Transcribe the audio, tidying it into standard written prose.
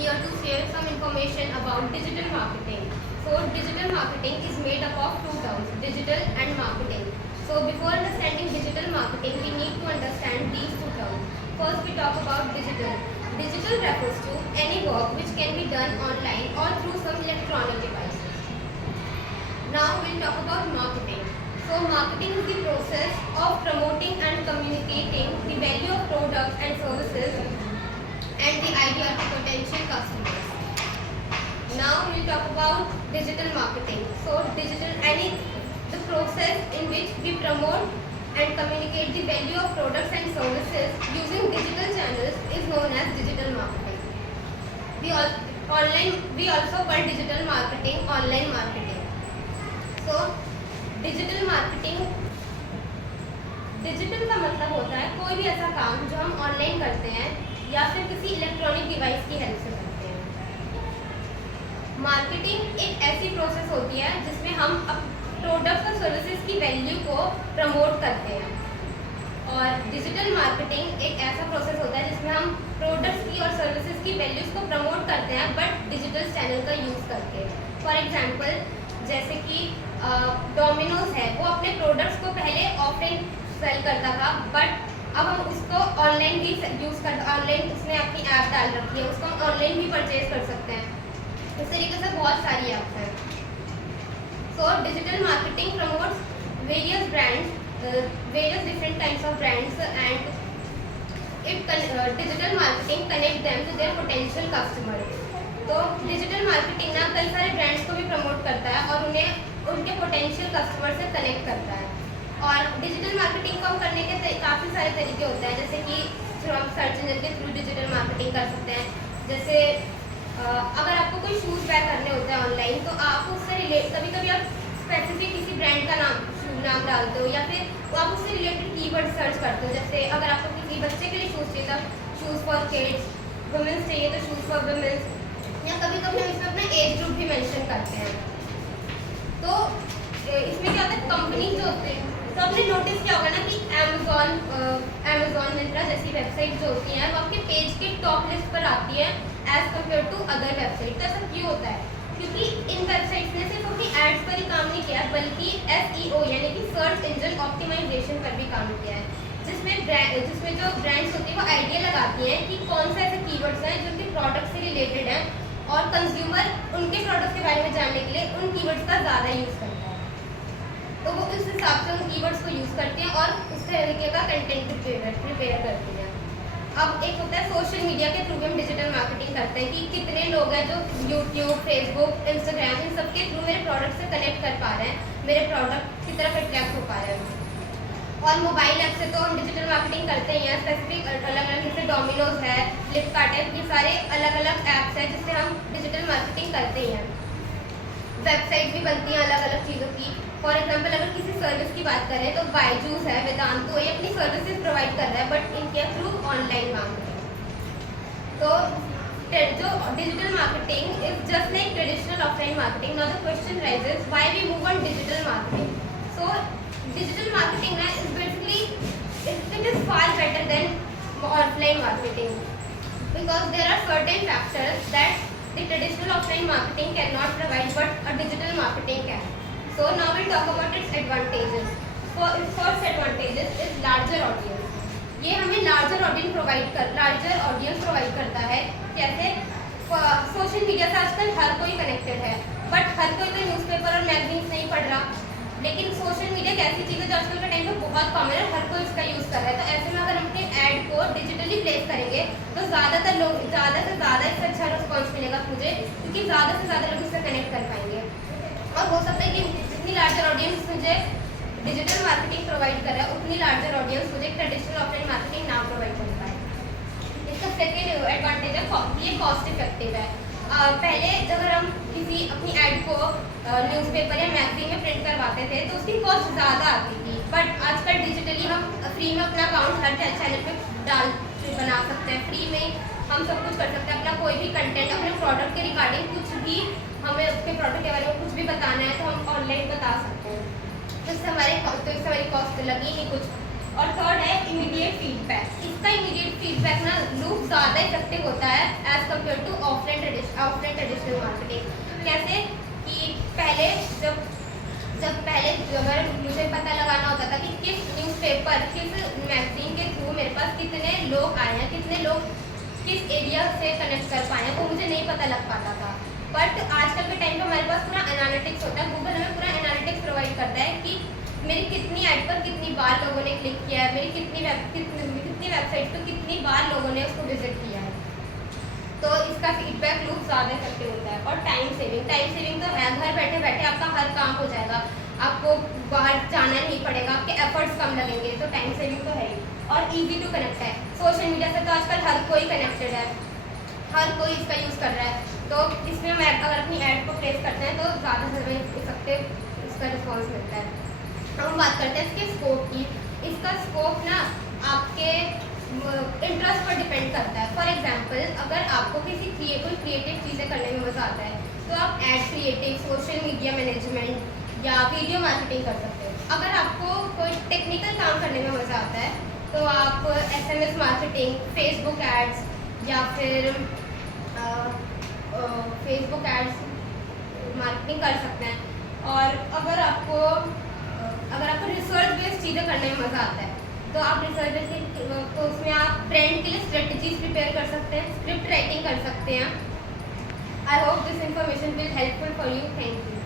here to share some information about digital marketing. So digital marketing is made up of two terms, digital and marketing. So before understanding digital marketing, we need to understand these two terms. First we talk about digital. Digital refers to any work which can be done online or through some electronic devices. Now we'll talk about marketing. So marketing is the process of promoting and communicating the value of products and services and the idea to potential customers. Now we'll talk about digital marketing. So the process in which we promote and communicate the value of products and services using digital channels is known as digital marketing. We also call digital marketing online marketing. So digital का मतलब होता है कोई भी ऐसा काम जो हम ऑनलाइन करते हैं या फिर किसी इलेक्ट्रॉनिक डिवाइस की हेल्प से करते हैं। मार्केटिंग एक ऐसी प्रोसेस होती है जिसमें हम प्रोडक्ट्स और सर्विसेज की वैल्यू को प्रमोट करते हैं, और डिजिटल मार्केटिंग एक ऐसा प्रोसेस होता है जिसमें हम प्रोडक्ट्स की और सर्विसेज की वैल्यूज को प्रमोट करते हैं बट डिजिटल चैनल का यूज़ करके। फॉर एग्जांपल जैसे कि डोमिनोज है, वो अपने प्रोडक्ट्स को पहले ऑफलाइन सेल करता था बट अब हम उसको ऑनलाइन भी यूज़ कर ऑनलाइन उसने अपनी ऐप डाल रखी है, उसको हम ऑनलाइन भी परचेज कर सकते हैं। इस तरीके से बहुत सारी ऐप्स हैं। So digital marketing promotes various brands, various different types of brands and digital marketing connect them to their potential customer. तो डिजिटल मार्केटिंग ना कई सारे ब्रांड्स को भी प्रमोट करता है और उन्हें उनके पोटेंशियल कस्टमर से कनेक्ट करता है। और डिजिटल मार्केटिंग को हम करने के काफ़ी सारे तरीके होते हैं, जैसे कि हम सर्च इंजन के थ्रू डिजिटल मार्केटिंग कर सकते हैं। जैसे अगर आपको कोई शूज़ बाय करने होते हैं ऑनलाइन तो आप उससे रिलेट कभी आप स्पेसिफिक किसी ब्रांड का नाम डालते हो या फिर आप उससे रिलेटेड कीवर्ड सर्च करते हो। जैसे अगर आपको किसी बच्चे के लिए शूज़ चाहिए तो शूज़ फॉर किड्स, वुमेंस चाहिए तो शूज़ फॉर वुमेंस, या कभी कभी हम इसमें अपना एज ग्रुप भी मेंशन करते हैं। तो इसमें क्या होता है, कंपनी जो होते हैं तो आपने नोटिस किया होगा ना कि अमेजॉन मिंत्रा जैसी वेबसाइट जो होती हैं वो आपके पेज के टॉप लिस्ट पर आती है as compare to other website. तो ऐसा क्यों होता है? क्योंकि इन वेबसाइट्स ने सिर्फ अपनी एड्स पर ही काम नहीं किया बल्कि SEO यानी कि सर्च इंजन ऑप्टिमाइजेशन पर भी काम किया है, जिसमें जो ब्रांड्स होती है वो आइडिया लगाती हैं कि कौन से ऐसे कीवर्ड्स हैं जो उनके प्रोडक्ट से रिलेटेड हैं और कंज्यूमर उनके प्रोडक्ट के बारे में जानने के लिए उन कीवर्ड्स का ज़्यादा यूज़ करता है। तो वो उस हिसाब से उन कीवर्ड्स को यूज़ करते हैं और उस तरीके का कंटेंट प्रिपेयर करते हैं। अब एक होता है सोशल मीडिया के थ्रू भी हम डिजिटल मार्केटिंग करते हैं कि कितने लोग हैं जो यूट्यूब, फेसबुक, इंस्टाग्राम इन सब के थ्रू मेरे प्रोडक्ट से कनेक्ट कर पा रहे हैं, मेरे प्रोडक्ट की तरफ अट्रैक्ट हो पा रहे हैं। और मोबाइल ऐप से तो हम डिजिटल मार्केटिंग करते ही हैं। स्पेसिफिक अलग अलग जैसे डोमिनोज है, फ्लिपकार्ट है, ये सारे अलग अलग ऐप्स हैं जिससे हम डिजिटल मार्केटिंग करते ही हैं। वेबसाइट भी बनती हैं अलग अलग चीज़ों की। फॉर एग्जांपल अगर किसी सर्विस की बात करें तो बायजूस है, वेदांतो है, ये अपनी सर्विसेज प्रोवाइड कर रहा है बट इनके थ्रू ऑनलाइन मार्केटिंग। तो जो digital marketing is just like traditional offline marketing. Now the question raises why we move on digital marketing. So digital marketing is basically it is far better than offline marketing because there are certain factors that the traditional offline marketing cannot provide but a digital marketing can. So now we'll talk about its advantages. For its first advantages is larger audience. ये हमें larger audience provide करता है। कैसे? Social media से आजकल हर कोई connected है but हर कोई तो न्यूज़पेपर और मैगजीन्स नहीं पढ़ रहा, लेकिन सोशल मीडिया एक ऐसी चीज़ है जो आजकल का टाइम में बहुत कॉमन है, हर कोई इसका यूज़ कर रहा है। तो ऐसे में अगर हम अपने ऐड को डिजिटली प्लेस करेंगे तो ज़्यादातर लोग ज़्यादा से ज़्यादा इससे अच्छा रिस्पॉन्स मिलेगा मुझे, क्योंकि ज़्यादा से ज़्यादा लोग इससे कनेक्ट कर पाएंगे। और हो सकता है कि जितनी लार्जर ऑडियंस मुझे डिजिटल मार्केटिंग प्रोवाइड कर रहा है उतनी लार्जर ऑडियंस मुझे ट्रेडिशनल ऑफलाइन मार्केटिंग ना प्रोवाइड कर पाए। इसका सेकेंड एडवांटेज है ये कॉस्ट इफेक्टिव है। पहले अगर हम किसी अपनी ऐड को न्यूज़पेपर या मैगजीन में प्रिंट करवाते थे तो उसकी कॉस्ट ज़्यादा आती थी, बट आजकल डिजिटली हम फ्री में अपना अकाउंट हर चैनल पे बना सकते हैं। फ्री में हम सब कुछ कर सकते हैं, अपना कोई भी कंटेंट अपने प्रोडक्ट के रिगार्डिंग कुछ भी हमें उसके प्रोडक्ट के बारे में कुछ भी बताना है तो हम ऑनलाइन बता सकते हैं। तो इससे हमारी कॉस्ट लगी ही कुछ। और थर्ड है इमीडिएट फीडबैक। इसका इमीडिएट फीडबैक ना लूप ज़्यादा इफेक्टिव होता है as compare to offline traditional marketing. कैसे कि पहले अगर मुझे पता लगाना होता था कि किस न्यूज़पेपर, किस मैगजीन के थ्रू मेरे पास कितने लोग आए हैं, कितने लोग किस एरिया से कनेक्ट कर पाए हैं, वो मुझे नहीं पता लग पाता था। बट आजकल के टाइम पे हमारे पास पूरा एनालिटिक्स होता है, गूगल हमें पूरा एनालिटिक्स प्रोवाइड करता है कि मेरी कितनी ऐड पर कितनी बार लोगों ने क्लिक किया है, मेरी कितनी वेबसाइट पर कितनी बार लोगों ने उसको विजिट किया है। तो इसका फीडबैक लूप ज़्यादा इफेक्टिव होता है। और टाइम सेविंग तो है, घर बैठे बैठे आपका हर काम हो जाएगा, आपको बाहर जाना नहीं पड़ेगा, आपके एफर्ट्स कम लगेंगे, तो टाइम सेविंग तो है ही। और इजी टू कनेक्ट है, सोशल मीडिया से तो आजकल हर कोई कनेक्टेड है, हर कोई इसका यूज़ कर रहा है। तो इसमें हम अगर अपनी ऐड को प्लेस करते हैं तो ज़्यादा से ज़्यादा इफेक्टिव इसका रिस्पॉन्स मिलता है। अब हम बात करते हैं इसके स्कोप की। इसका स्कोप ना आपके इंटरेस्ट पर डिपेंड करता है। फॉर एग्जांपल, अगर आपको कोई क्रिएटिव चीज़ें करने में मज़ा आता है तो आप ad creative, social media management या वीडियो मार्केटिंग कर सकते हैं। अगर आपको कोई टेक्निकल काम करने में मज़ा आता है तो आप SMS मार्केटिंग, फेसबुक एड्स या फिर फेसबुक एड्स मार्केटिंग कर सकते हैं। और अगर आपको रिसर्च बेस्ड चीज़ें करने में मज़ा आता है तो आप रिसर्च बेस्ड तो उसमें आप ब्रांड के लिए स्ट्रेटजीज प्रिपेयर कर सकते हैं, स्क्रिप्ट राइटिंग कर सकते हैं। I hope this information will helpful for you. Thank you.